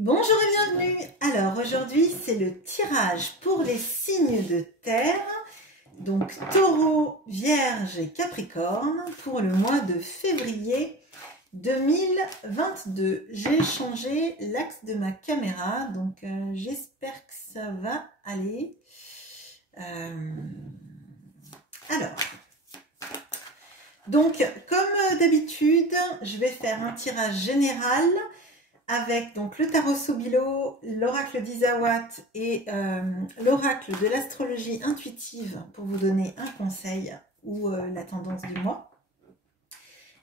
Bonjour et bienvenue. Alors aujourd'hui c'est le tirage pour les signes de terre, donc Taureau, Vierge et Capricorne pour le mois de février 2022. J'ai changé l'axe de ma caméra, donc j'espère que ça va aller. Alors, donc comme d'habitude, je vais faire un tirage général avec donc le tarot Sobilo, l'oracle d'Isawat et l'oracle de l'astrologie intuitive pour vous donner un conseil ou la tendance du mois.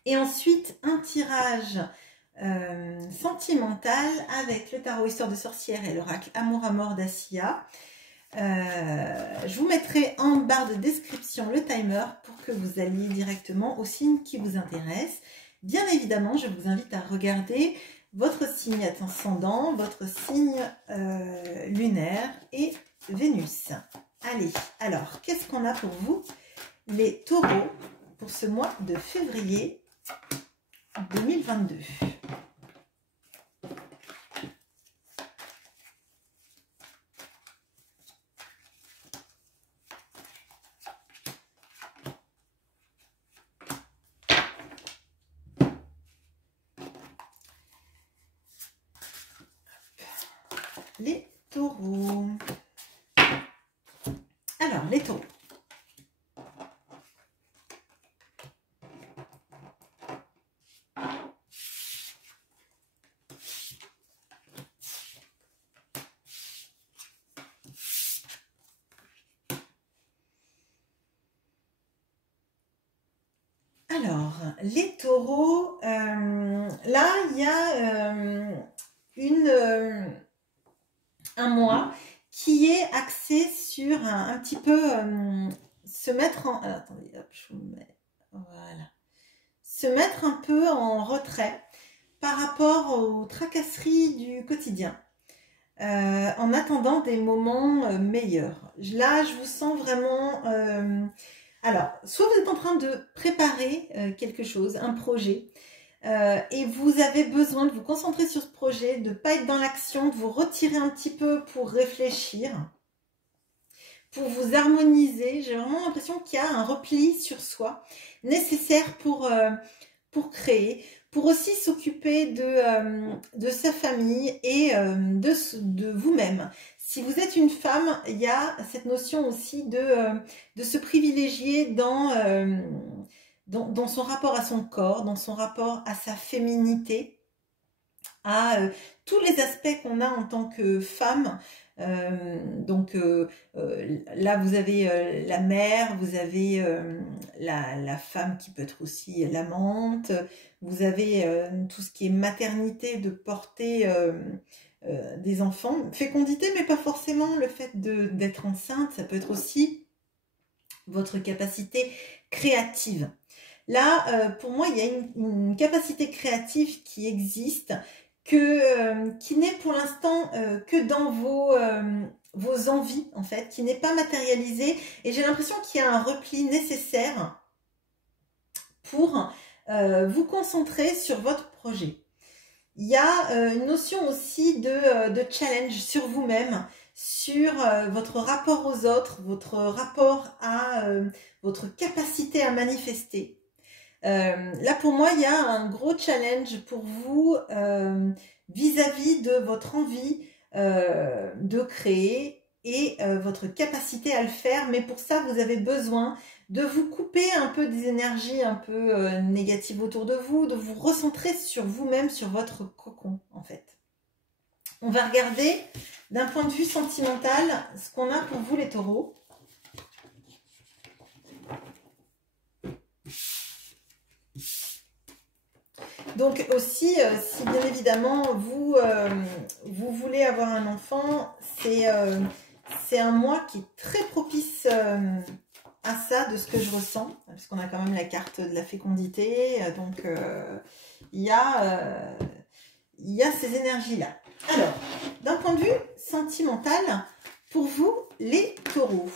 Et ensuite un tirage sentimental avec le tarot Histoire de sorcière et l'oracle Amour à mort d'Assia. Je vous mettrai en barre de description le timer pour que vous alliez directement au signe qui vous intéresse. Bien évidemment, je vous invite à regarder votre signe ascendant, votre signe lunaire et Vénus. Allez, alors, qu'est-ce qu'on a pour vous, les taureaux, pour ce mois de février 2022 ? Les taureaux. Alors, les taureaux. Alors, les taureaux, là, il y a un mois qui est axé sur un petit peu se mettre en... Alors, attendez, hop, je vous mets... Voilà. Se mettre un peu en retrait par rapport aux tracasseries du quotidien. En attendant des moments meilleurs. Là, je vous sens vraiment... alors, soit vous êtes en train de préparer quelque chose, un projet, et vous avez besoin de vous concentrer sur ce projet, de ne pas être dans l'action, de vous retirer un petit peu pour réfléchir, pour vous harmoniser. J'ai vraiment l'impression qu'il y a un repli sur soi nécessaire pour créer, pour aussi s'occuper de sa famille et de vous-même. Si vous êtes une femme, il y a cette notion aussi de se privilégier dans son rapport à son corps, dans son rapport à sa féminité, à tous les aspects qu'on a en tant que femme. Là vous avez la mère, vous avez la femme qui peut être aussi l'amante, vous avez tout ce qui est maternité, de porter des enfants, fécondité, mais pas forcément le fait d'être enceinte, ça peut être aussi votre capacité créative. Là, pour moi, il y a une capacité créative qui existe, qui n'est pour l'instant que dans vos envies, en fait, qui n'est pas matérialisée. Et j'ai l'impression qu'il y a un repli nécessaire pour vous concentrer sur votre projet. Il y a une notion aussi de challenge sur vous-même, sur votre rapport aux autres, votre rapport à votre capacité à manifester. Là, pour moi, il y a un gros challenge pour vous vis-à-vis de votre envie de créer et votre capacité à le faire. Mais pour ça, vous avez besoin de vous couper un peu des énergies un peu négatives autour de vous, de vous recentrer sur vous-même, sur votre cocon, en fait. On va regarder d'un point de vue sentimental ce qu'on a pour vous, les taureaux. Donc aussi, si bien évidemment vous voulez avoir un enfant, c'est un mois qui est très propice à ça, de ce que je ressens, parce qu'on a quand même la carte de la fécondité, donc il y a ces énergies-là. Alors, d'un point de vue sentimental, pour vous, les taureaux.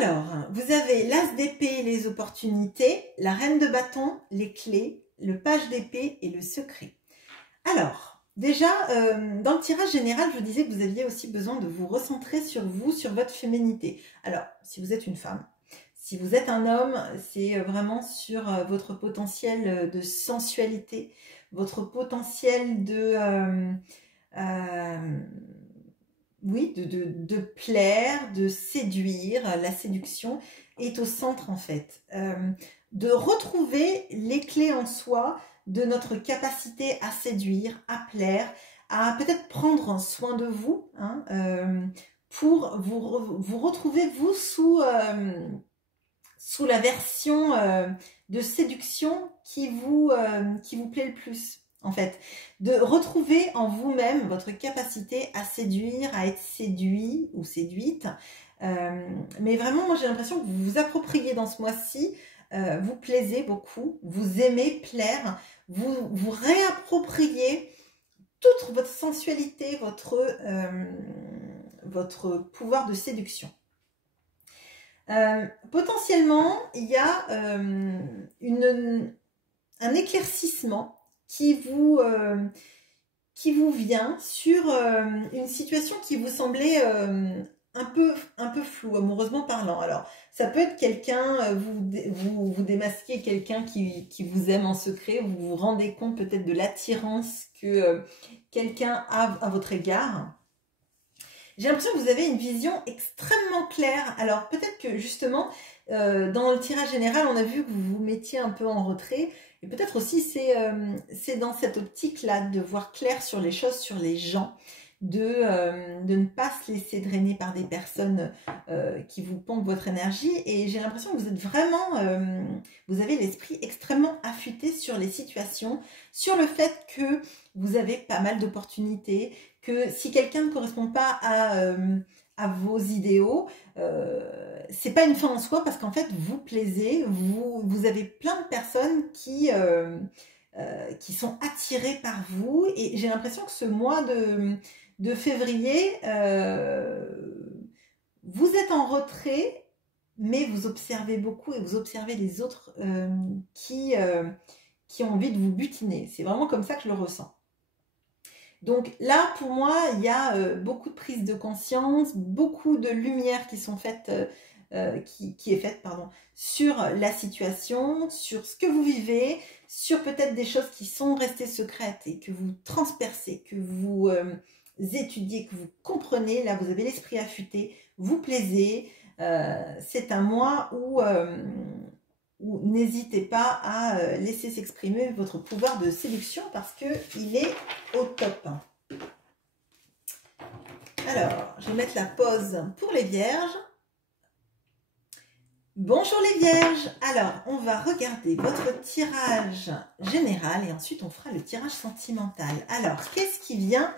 Alors, vous avez l'as d'épée, les opportunités, la reine de bâton, les clés, le page d'épée et le secret. Alors, déjà, dans le tirage général, je vous disais que vous aviez aussi besoin de vous recentrer sur vous, sur votre féminité. Alors, si vous êtes une femme, si vous êtes un homme, c'est vraiment sur votre potentiel de sensualité, votre potentiel oui, de plaire, de séduire. La séduction est au centre en fait. De retrouver les clés en soi de notre capacité à séduire, à plaire, à peut-être prendre soin de vous, hein, pour vous retrouver vous sous la version de séduction qui vous plaît le plus. En fait, de retrouver en vous-même votre capacité à séduire, à être séduit ou séduite. Mais vraiment, moi j'ai l'impression que vous vous appropriez dans ce mois-ci, vous plaisez beaucoup, vous aimez plaire, vous réappropriez toute votre sensualité, votre pouvoir de séduction. Potentiellement, il y a un éclaircissement qui vous vient sur une situation qui vous semblait un peu floue, amoureusement parlant. Alors, ça peut être quelqu'un, vous démasquez quelqu'un qui vous aime en secret, vous vous rendez compte peut-être de l'attirance que quelqu'un a à votre égard. J'ai l'impression que vous avez une vision extrêmement claire. Alors, peut-être que justement, dans le tirage général, on a vu que vous vous mettiez un peu en retrait. Et peut-être aussi, c'est dans cette optique-là de voir clair sur les choses, sur les gens, de ne pas se laisser drainer par des personnes qui vous pompent votre énergie. Et j'ai l'impression que vous êtes vraiment, vous avez l'esprit extrêmement affûté sur les situations, sur le fait que vous avez pas mal d'opportunités, que si quelqu'un ne correspond pas à vos idéaux, c'est pas une fin en soi parce qu'en fait vous plaisez, vous avez plein de personnes qui sont attirées par vous et j'ai l'impression que ce mois de février, vous êtes en retrait mais vous observez beaucoup et vous observez les autres qui ont envie de vous butiner. C'est vraiment comme ça que je le ressens. Donc là, pour moi, il y a beaucoup de prise de conscience, beaucoup de lumière qui sont faites, qui est faite, pardon, sur la situation, sur ce que vous vivez, sur peut-être des choses qui sont restées secrètes et que vous transpercez, que vous étudiez, que vous comprenez. Là, vous avez l'esprit affûté, vous plaisez. C'est un mois où n'hésitez pas à laisser s'exprimer votre pouvoir de séduction parce qu'il est au top. Alors, je vais mettre la pause pour les vierges. Bonjour les vierges. Alors, on va regarder votre tirage général et ensuite on fera le tirage sentimental. Alors, qu'est-ce qui vient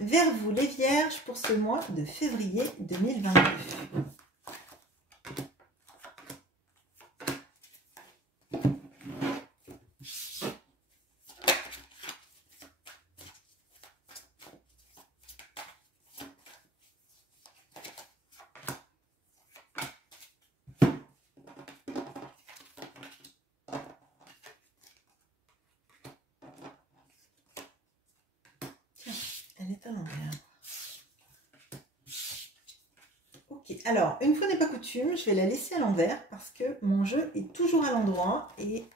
vers vous les vierges pour ce mois de février 2022 ? Elle est à l'envers. Ok, alors, une fois n'est pas coutume, je vais la laisser à l'envers parce que mon jeu est toujours à l'endroit et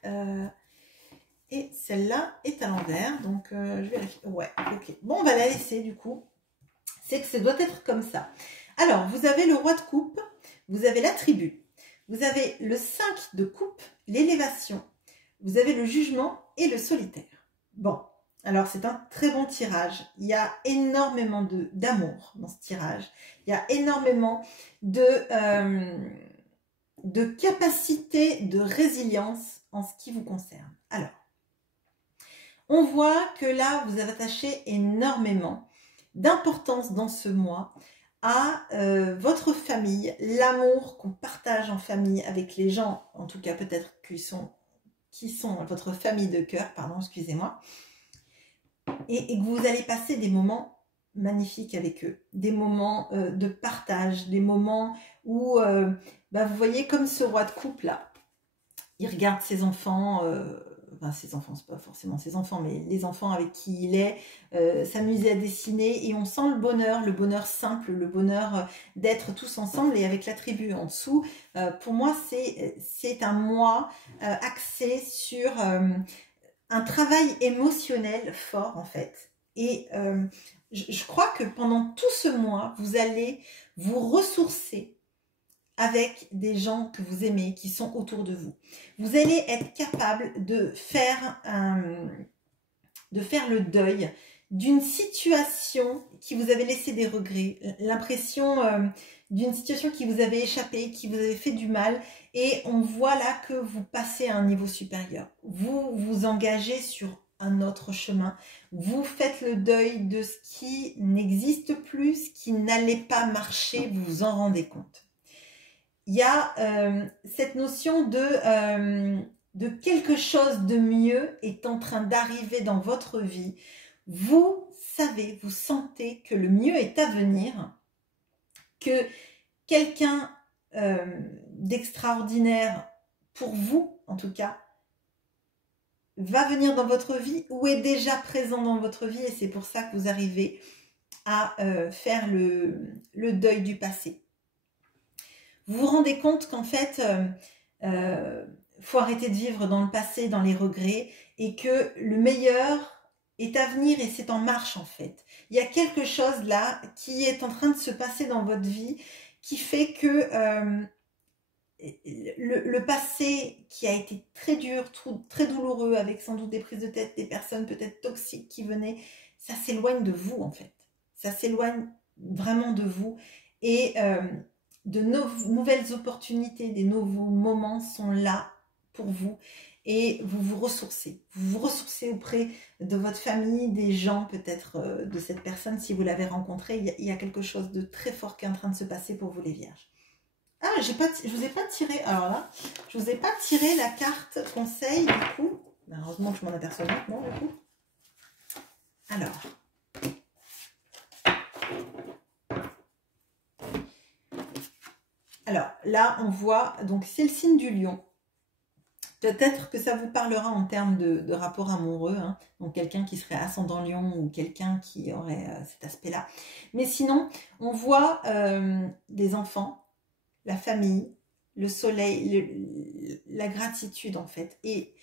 celle-là est à l'envers. Donc, je vérifie. Ouais, ok. Bon, on va la laisser du coup. C'est que ça doit être comme ça. Alors, vous avez le roi de coupe, vous avez la tribu, vous avez le 5 de coupe, l'élévation, vous avez le jugement et le solitaire. Bon. Alors, c'est un très bon tirage. Il y a énormément d'amour dans ce tirage. Il y a énormément de capacité de résilience en ce qui vous concerne. Alors, on voit que là, vous avez attaché énormément d'importance dans ce mois à votre famille, l'amour qu'on partage en famille avec les gens, en tout cas peut-être qui sont votre famille de cœur, pardon, excusez-moi. Et que vous allez passer des moments magnifiques avec eux, des moments de partage, des moments où, vous voyez comme ce roi de coupe là, il regarde ses enfants, enfin ses enfants, c'est pas forcément ses enfants, mais les enfants avec qui il est, s'amuser à dessiner, et on sent le bonheur simple, le bonheur d'être tous ensemble, et avec la tribu en dessous. Pour moi, c'est un mois axé sur un travail émotionnel fort en fait. Et je crois que pendant tout ce mois, vous allez vous ressourcer avec des gens que vous aimez, qui sont autour de vous. Vous allez être capable de faire le deuil d'une situation qui vous avait laissé des regrets, l'impression d'une situation qui vous avait échappé, qui vous avait fait du mal, et on voit là que vous passez à un niveau supérieur. Vous vous engagez sur un autre chemin, vous faites le deuil de ce qui n'existe plus, ce qui n'allait pas marcher, vous vous en rendez compte. Il y a cette notion de quelque chose de mieux est en train d'arriver dans votre vie. Vous savez, vous sentez que le mieux est à venir, que quelqu'un d'extraordinaire, pour vous en tout cas, va venir dans votre vie ou est déjà présent dans votre vie, et c'est pour ça que vous arrivez à faire le deuil du passé. Vous vous rendez compte qu'en fait, faut arrêter de vivre dans le passé, dans les regrets, et que le meilleur est à venir, et c'est en marche en fait. Il y a quelque chose là qui est en train de se passer dans votre vie qui fait que le passé qui a été très dur, très douloureux, avec sans doute des prises de tête, des personnes peut-être toxiques qui venaient, ça s'éloigne de vous en fait. Ça s'éloigne vraiment de vous, et de nouvelles opportunités, des nouveaux moments sont là pour vous, et vous vous ressourcez. Vous vous ressourcez auprès de votre famille, des gens peut-être, de cette personne si vous l'avez rencontrée. Il y a quelque chose de très fort qui est en train de se passer pour vous les vierges. Ah, je vous ai pas tiré, alors là, je vous ai pas tiré la carte conseil du coup. Heureusement que je m'en aperçois maintenant du coup. Alors là, on voit, donc c'est le signe du lion. Peut-être que ça vous parlera en termes de rapport amoureux, hein. Donc quelqu'un qui serait ascendant lion ou quelqu'un qui aurait cet aspect-là. Mais sinon, on voit des enfants, la famille, le soleil, la gratitude en fait. Et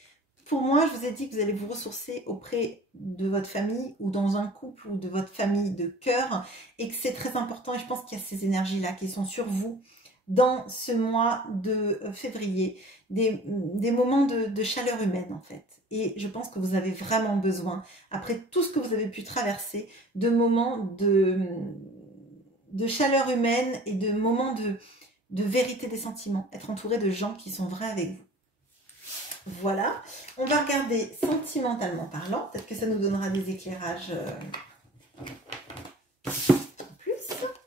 pour moi, je vous ai dit que vous allez vous ressourcer auprès de votre famille ou dans un couple ou de votre famille de cœur, et que c'est très important, et je pense qu'il y a ces énergies-là qui sont sur vous dans ce mois de février, des moments de chaleur humaine en fait. Et je pense que vous avez vraiment besoin, après tout ce que vous avez pu traverser, de moments de chaleur humaine et de moments de vérité des sentiments, être entouré de gens qui sont vrais avec vous. Voilà, on va regarder sentimentalement parlant, peut-être que ça nous donnera des éclairages en plus. Hop.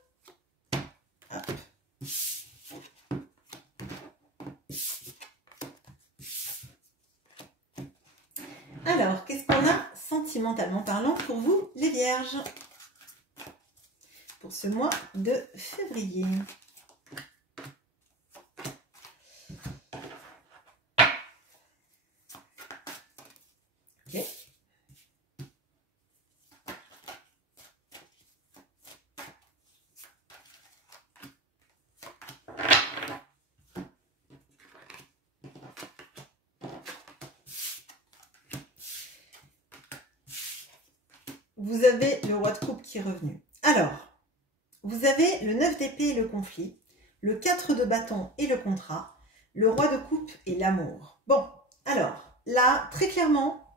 Alors, qu'est-ce qu'on a sentimentalement parlant pour vous, les vierges, pour ce mois de février? Ok. Vous avez le roi de coupe qui est revenu. Alors, vous avez le 9 d'épée et le conflit, le 4 de bâton et le contrat, le roi de coupe et l'amour. Bon, alors, là, très clairement,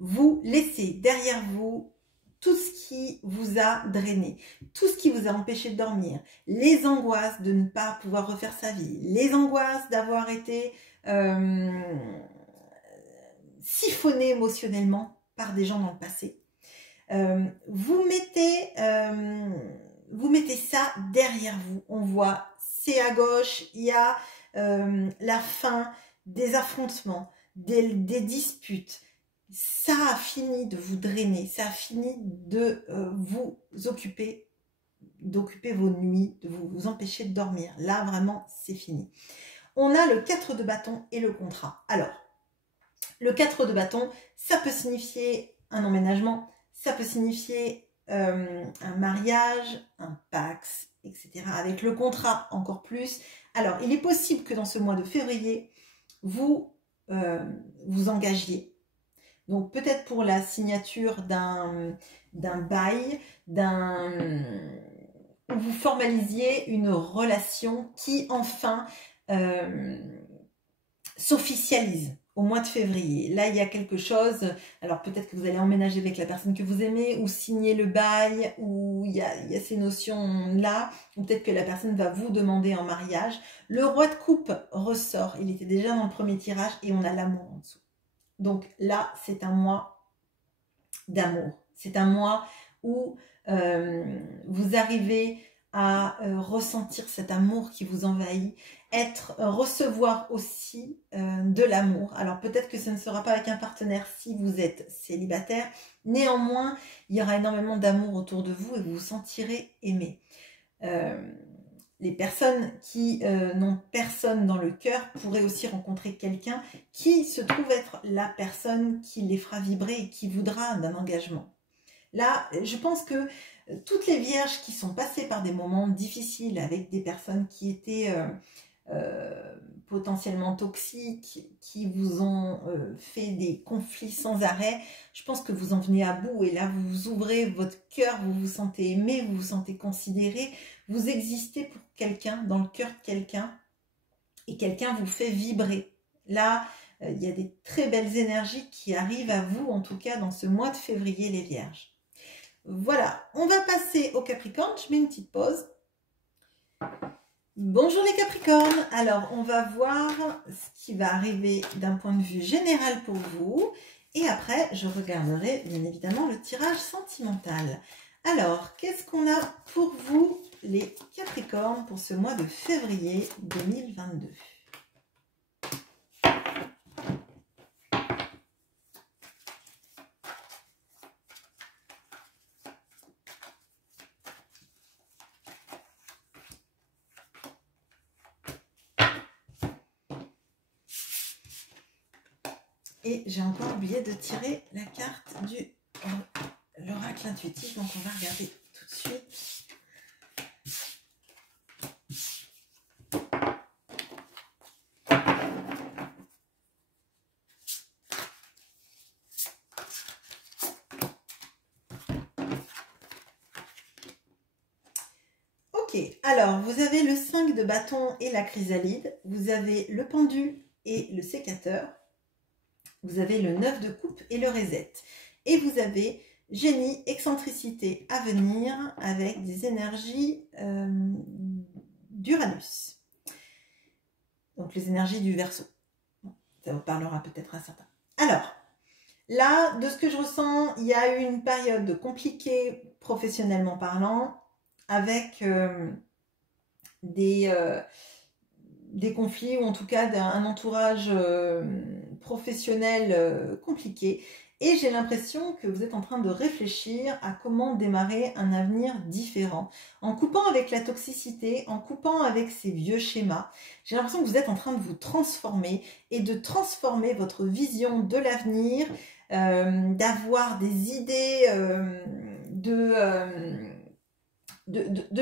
vous laissez derrière vous tout ce qui vous a drainé, tout ce qui vous a empêché de dormir, les angoisses de ne pas pouvoir refaire sa vie, les angoisses d'avoir été siphonné émotionnellement par des gens dans le passé. Vous mettez ça derrière vous. On voit, c'est à gauche, il y a la fin des affrontements, des disputes, ça a fini de vous drainer, ça a fini de vous occuper, d'occuper vos nuits, de vous empêcher de dormir. Là, vraiment, c'est fini. On a le 4 de bâton et le contrat. Alors, le 4 de bâton, ça peut signifier un emménagement, ça peut signifier un mariage, un pax, etc. Avec le contrat, encore plus. Alors, il est possible que dans ce mois de février, vous vous engagiez. Donc, peut-être pour la signature d'un bail, où vous formalisiez une relation qui, enfin, s'officialise au mois de février. Là, il y a quelque chose, alors peut-être que vous allez emménager avec la personne que vous aimez, ou signer le bail, ou il y a ces notions-là, ou peut-être que la personne va vous demander en mariage. Le roi de coupe ressort, il était déjà dans le premier tirage, et on a l'amour en dessous. Donc là, c'est un mois d'amour. C'est un mois où vous arrivez à ressentir cet amour qui vous envahit, recevoir aussi de l'amour. Alors peut-être que ce ne sera pas avec un partenaire si vous êtes célibataire, néanmoins il y aura énormément d'amour autour de vous et vous vous sentirez aimé. Les personnes qui n'ont personne dans le cœur pourraient aussi rencontrer quelqu'un qui se trouve être la personne qui les fera vibrer et qui voudra d'un engagement. Là, je pense que toutes les vierges qui sont passées par des moments difficiles avec des personnes qui étaient potentiellement toxiques, qui vous ont fait des conflits sans arrêt, je pense que vous en venez à bout et là vous ouvrez votre cœur, vous vous sentez aimé, vous vous sentez considéré, vous existez pour quelqu'un, dans le cœur de quelqu'un, et quelqu'un vous fait vibrer. Là, il y a des très belles énergies qui arrivent à vous, en tout cas dans ce mois de février, les vierges. Voilà, on va passer au Capricorne, je mets une petite pause. Bonjour les Capricornes, alors on va voir ce qui va arriver d'un point de vue général pour vous et après je regarderai bien évidemment le tirage sentimental. Alors, qu'est-ce qu'on a pour vous les Capricornes pour ce mois de février 2022 ? Et j'ai encore oublié de tirer la carte de l'oracle intuitif, donc on va regarder tout de suite. Ok, alors vous avez le 5 de bâton et la chrysalide, vous avez le pendu et le sécateur. Vous avez le 9 de coupe et le reset. Et vous avez génie, excentricité à venir avec des énergies d'Uranus. Donc les énergies du Verseau. Ça vous parlera peut-être à certains. Alors, là, de ce que je ressens, il y a eu une période compliquée professionnellement parlant, avec des conflits ou en tout cas un entourage professionnel compliqué et j'ai l'impression que vous êtes en train de réfléchir à comment démarrer un avenir différent en coupant avec la toxicité, en coupant avec ces vieux schémas. J'ai l'impression que vous êtes en train de vous transformer et de transformer votre vision de l'avenir, d'avoir des idées de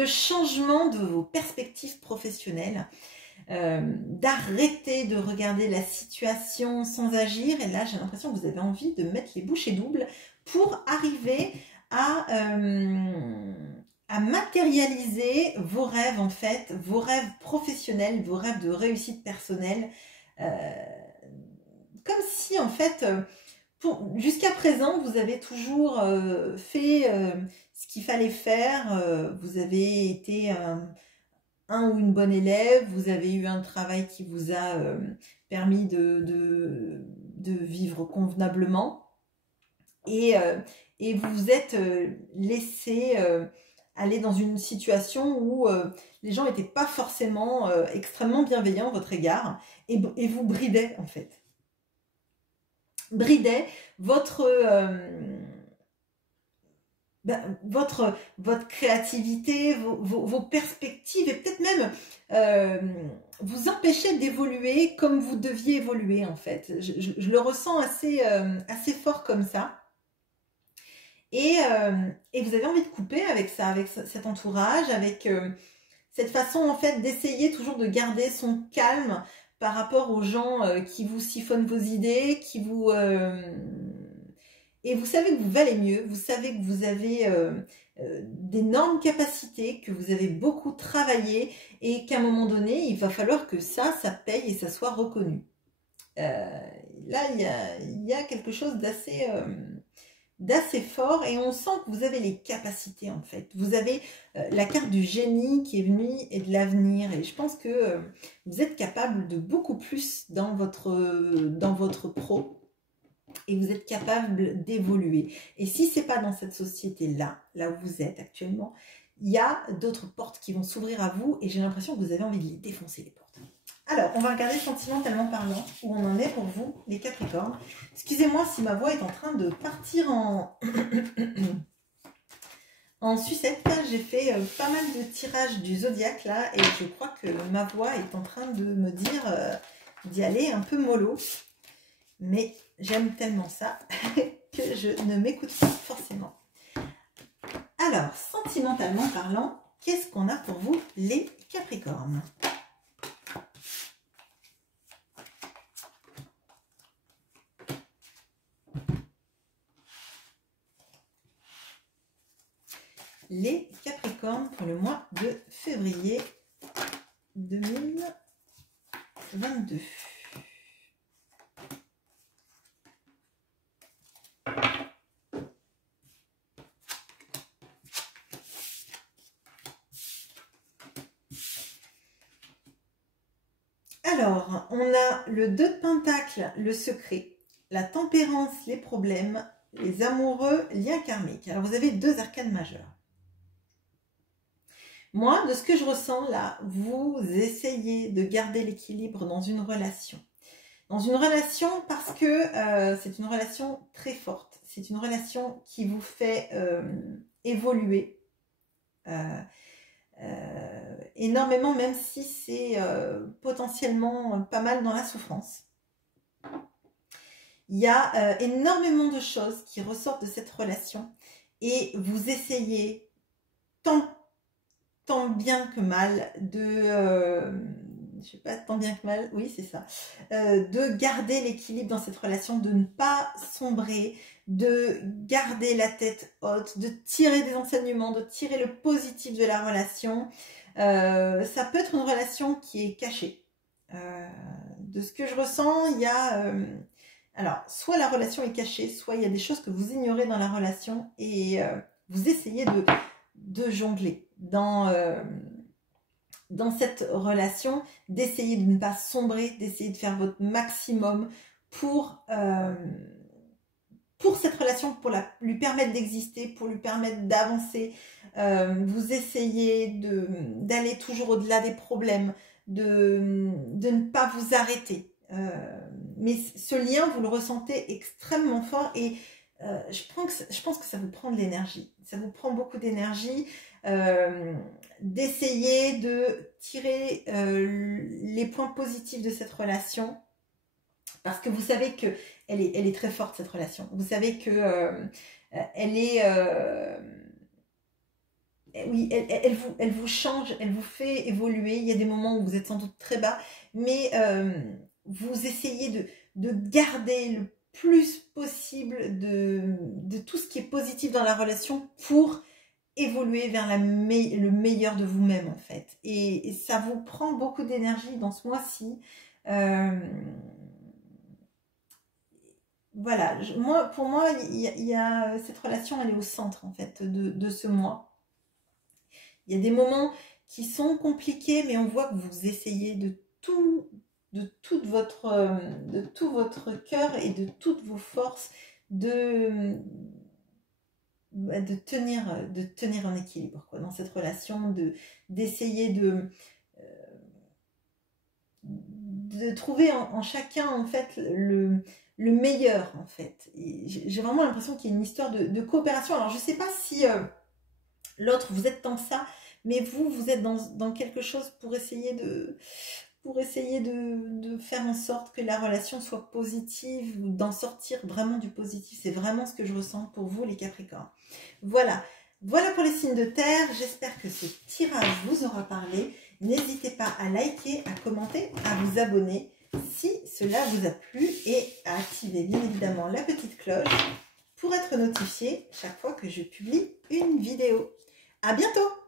changement de vos perspectives professionnelles. D'arrêter de regarder la situation sans agir et là j'ai l'impression que vous avez envie de mettre les bouchées doubles pour arriver à matérialiser vos rêves en fait, vos rêves professionnels, vos rêves de réussite personnelle comme si en fait jusqu'à présent vous avez toujours fait ce qu'il fallait faire, vous avez été un ou une bonne élève, vous avez eu un travail qui vous a permis de vivre convenablement et vous vous êtes laissé aller dans une situation où les gens n'étaient pas forcément extrêmement bienveillants à votre égard et vous bridaient en fait. bridait votre créativité, vos perspectives et peut-être même vous empêchait d'évoluer comme vous deviez évoluer en fait. Je le ressens assez fort comme ça. Et vous avez envie de couper avec ça, avec cet entourage, avec cette façon en fait d'essayer toujours de garder son calme par rapport aux gens qui vous siphonnent vos idées, et vous savez que vous valez mieux, vous savez que vous avez d'énormes capacités, que vous avez beaucoup travaillé et qu'à un moment donné, il va falloir que ça paye et ça soit reconnu. Là, il y a quelque chose d'assez fort et on sent que vous avez les capacités en fait. Vous avez la carte du génie qui est venue et de l'avenir et je pense que vous êtes capable de beaucoup plus dans votre pro et vous êtes capable d'évoluer. Et si c'est pas dans cette société-là, là où vous êtes actuellement, il y a d'autres portes qui vont s'ouvrir à vous et j'ai l'impression que vous avez envie de les défoncer les portes. Alors, on va regarder sentimentalement parlant où on en est pour vous, les Capricornes. Excusez-moi si ma voix est en train de partir en sucette. J'ai fait pas mal de tirages du zodiaque là et je crois que ma voix est en train de me dire d'y aller un peu mollo. Mais j'aime tellement ça que je ne m'écoute pas forcément. Alors, sentimentalement parlant, qu'est-ce qu'on a pour vous, les Capricornes ? Les Capricornes pour le mois de février 2022. Alors, on a le 2 de Pentacle, le secret, la tempérance, les problèmes, les amoureux, liens karmiques. Alors, vous avez 2 arcanes majeures. Moi, de ce que je ressens là, vous essayez de garder l'équilibre dans une relation. Dans une relation parce que c'est une relation très forte. C'est une relation qui vous fait évoluer énormément, même si c'est potentiellement pas mal dans la souffrance. Il y a énormément de choses qui ressortent de cette relation et vous essayez tant bien que mal je sais pas, tant bien que mal, oui c'est ça, de garder l'équilibre dans cette relation, de ne pas sombrer, de garder la tête haute, de tirer des enseignements, de tirer le positif de la relation. Ça peut être une relation qui est cachée. De ce que je ressens, il y a... alors, soit la relation est cachée, soit il y a des choses que vous ignorez dans la relation et vous essayez de jongler dans cette relation, d'essayer de ne pas sombrer, d'essayer de faire votre maximum pour cette relation, pour lui permettre d'exister, pour lui permettre d'avancer. Vous essayez d'aller toujours au-delà des problèmes, de ne pas vous arrêter. Mais ce lien, vous le ressentez extrêmement fort et je pense que ça vous prend de l'énergie. Ça vous prend beaucoup d'énergie d'essayer de tirer les points positifs de cette relation parce que vous savez que elle est très forte cette relation. Vous savez que elle est oui, elle vous change, elle vous fait évoluer. Il y a des moments où vous êtes sans doute très bas, mais vous essayez de garder le plus possible de tout ce qui est positif dans la relation pour évoluer vers le meilleur de vous-même en fait. Et ça vous prend beaucoup d'énergie dans ce mois-ci. Voilà, pour moi, il y a cette relation, elle est au centre en fait de ce mois. Il y a des moments qui sont compliqués, mais on voit que vous essayez de tout votre cœur et de toutes vos forces de tenir en équilibre quoi, dans cette relation, d'essayer de trouver en chacun en fait le meilleur en fait. J'ai vraiment l'impression qu'il y a une histoire de coopération. Alors je ne sais pas si l'autre, vous êtes dans ça, mais vous êtes dans quelque chose pour essayer de faire en sorte que la relation soit positive ou d'en sortir vraiment du positif. C'est vraiment ce que je ressens pour vous les Capricornes. Voilà. Voilà pour les signes de terre. J'espère que ce tirage vous aura parlé. N'hésitez pas à liker, à commenter, à vous abonner si cela vous a plu et à activer bien évidemment la petite cloche pour être notifié chaque fois que je publie une vidéo. À bientôt!